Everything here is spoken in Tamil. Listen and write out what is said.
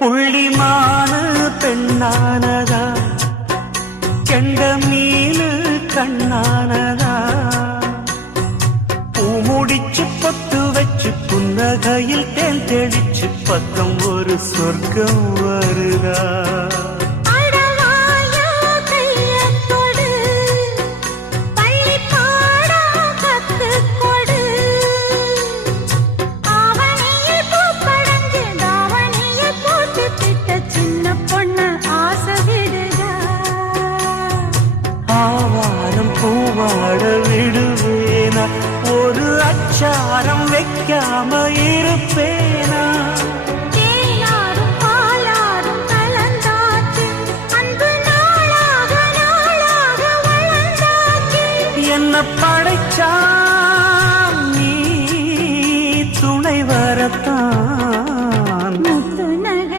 புள்ளிமானு பெண்ணானதா, கெண்ட மீனு கண்ணானதா, பூ முடிச்சு பொட்டு வச்சு புன்னகையில் தேன் தெளிச்சு பக்கம் ஒரு சொர்க்கம் வருதா.